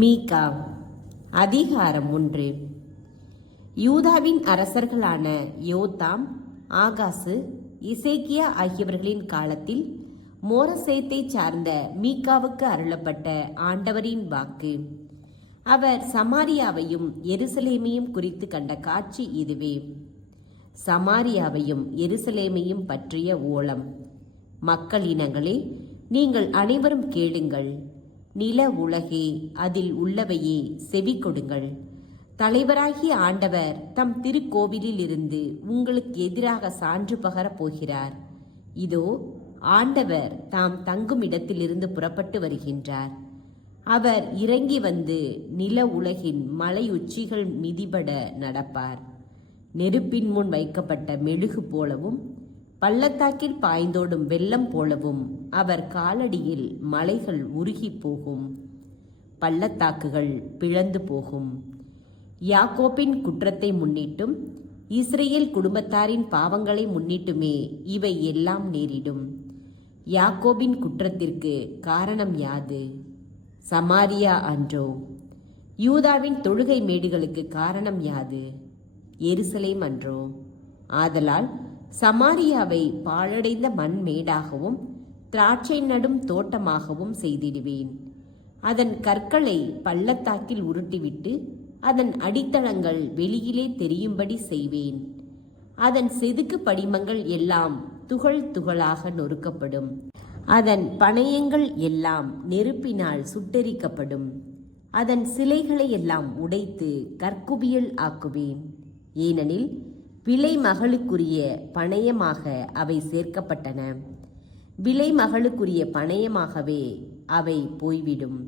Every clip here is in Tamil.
மீகா அதிகாரம் 1. யூதாவின் அரசர்களான யோதாம், ஆகாசு, இசேக்கியா ஆகியவர்களின் காலத்தில் மோரசேத்தை சார்ந்த மீகாவுக்கு அருளப்பட்ட ஆண்டவரின் வாக்கு. அவர் சமாரியாவையும் எருசலேமையும் குறித்து கண்ட காட்சி இதுவே. சமாரியாவையும் எருசலேமையும் பற்றிய ஓலம். மக்களினங்களே, நீங்கள் அனைவரும் கேளுங்கள். நில உலகே, அதில் உள்ளவையே, செவி கொடுங்கள். தலைவராகிய ஆண்டவர் தம் திருக்கோவிலில் இருந்து உங்களுக்கு எதிராக சான்று பகரப் போகிறார். இதோ, ஆண்டவர் தாம் தங்கும் இடத்திலிருந்து புறப்பட்டு வருகின்றார். அவர் இறங்கி வந்து நில உலகின் மலை உச்சிகள் மிதிபட நடப்பார். நெருப்பின் முன் வைக்கப்பட்ட மெழுகு போலவும் பள்ளத்தாக்கில் பாய்ந்தோடும் வெள்ளம் போலவும் அவர் காலடியில் மலைகள் உருகி போகும், பள்ளத்தாக்குகள் பிளந்து போகும். யாக்கோபின் குற்றத்தை முன்னிட்டும் இஸ்ரேல் குடும்பத்தாரின் பாவங்களை முன்னிட்டுமே இவை எல்லாம் நேரிடும். யாக்கோபின் குற்றத்திற்கு காரணம் யாது? சமாரியா அன்றோ? யூதாவின் தொழுகை மேடுகளுக்கு காரணம் யாது? எருசலேம் அன்றோ? ஆதலால் சமாரியாவை பாழடைந்த மண்மேடாகவும் திராட்சை நடும் தோட்டமாகவும் செய்திடுவேன். அதன் கற்களை பள்ளத்தாக்கில் உருட்டிவிட்டு அதன் அடித்தளங்கள் வெளியிலே தெரியும்படி செய்வேன். அதன் செதுக்கு படிமங்கள் எல்லாம் துகள் துகளாக நொறுக்கப்படும். அதன் பணயங்கள் எல்லாம் நெருப்பினால் சுட்டெரிக்கப்படும். அதன் சிலைகளை எல்லாம் உடைத்து கற்குவியல் ஆக்குவேன். ஏனெனில் விலை மகளுக்குரிய பணயமாக அவை சேர்க்கப்பட்டன. விலை மகளுக்குரிய பணயமாகவே அவை போய்விடும்.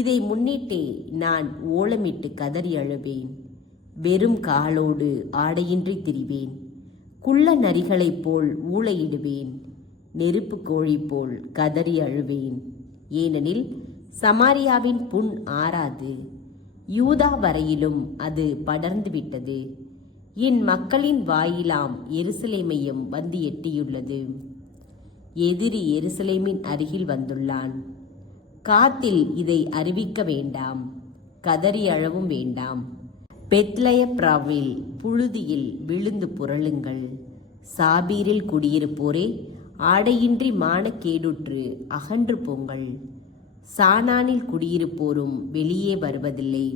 இதை முன்னிட்டே நான் ஓலமிட்டு கதறி அழுவேன். வெறும் காலோடு ஆடையின்றி திரிவேன். குள்ள நரிகளைப் போல் ஊளையிடுவேன். நெருப்பு கோழி போல் கதறி அழுவேன். ஏனெனில் சமாரியாவின் புண் ஆறாது, யூதா வரையிலும் அது படர்ந்து விட்டது. என் மக்களின் வாயிலாம் எருசலேமையும் வந்து எட்டியுள்ளது. எதிரி எருசலேமின் அருகில் வந்துள்ளான். காத்தில் இதை அறிவிக்க வேண்டாம், கதறி அழவும் வேண்டாம். பெத்லெயப்ராவில் புழுதியில் விழுந்து புரளுங்கள். சாபீரில் குடியிருப்போரே, ஆடையின்றி மானக்கேடுற்று அகன்று போங்கள். சானானில் குடியிருப்போரும் வெளியே வருவதில்லை.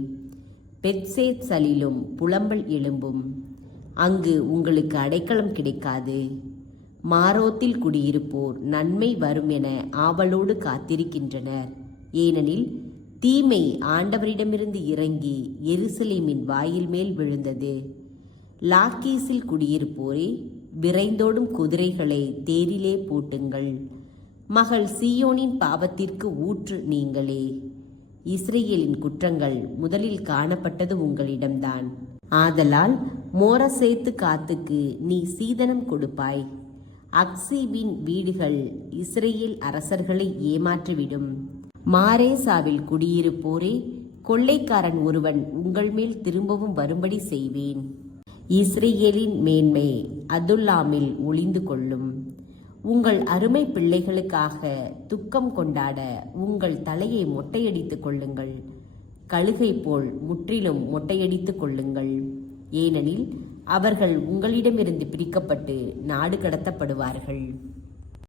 பெத்சேத்சலிலும் புலம்பல் எழும்பும். அங்கு உங்களுக்கு அடைக்கலம் கிடைக்காது. மாரோத்தில் குடியிருப்போர் நன்மை வரும் என ஆவலோடு காத்திருக்கின்றனர். ஏனெனில் தீமை ஆண்டவரிடமிருந்து இறங்கி எருசலேமின் வாயில் மேல் விழுந்தது. லாக்கீஸில் குடியிருப்போரே, விரைந்தோடும் குதிரைகளை தேரிலே பூட்டுங்கள். மகள் சீயோனின் பாவத்திற்கு ஊற்று நீங்களே. இஸ்ரேலின் குற்றங்கள் முதலில் காணப்பட்டது உங்களிடம்தான். ஆதலால் மோரசேத்து காத்துக்கு நீ சீதனம் கொடுப்பாய். அக்சீபின் வீடுகள் இஸ்ரேல் அரசர்களை ஏமாற்றிவிடும். மாரேசாவில் குடியிருப்போரே, கொள்ளைக்காரன் ஒருவன் உங்கள் மேல் திரும்பவும் வரும்படி செய்வேன். இஸ்ரேலின் மேன்மை அதுல்லாமில் ஒளிந்து கொள்ளும். உங்கள் அருமை பிள்ளைகளுக்காக துக்கம் கொண்டாட உங்கள் தலையை மொட்டையடித்துக் கொள்ளுங்கள். கழுகை போல் முற்றிலும் மொட்டையடித்துக் கொள்ளுங்கள். ஏனெனில் அவர்கள் உங்களிடமிருந்து பிரிக்கப்பட்டு நாடு கடத்தப்படுவார்கள்.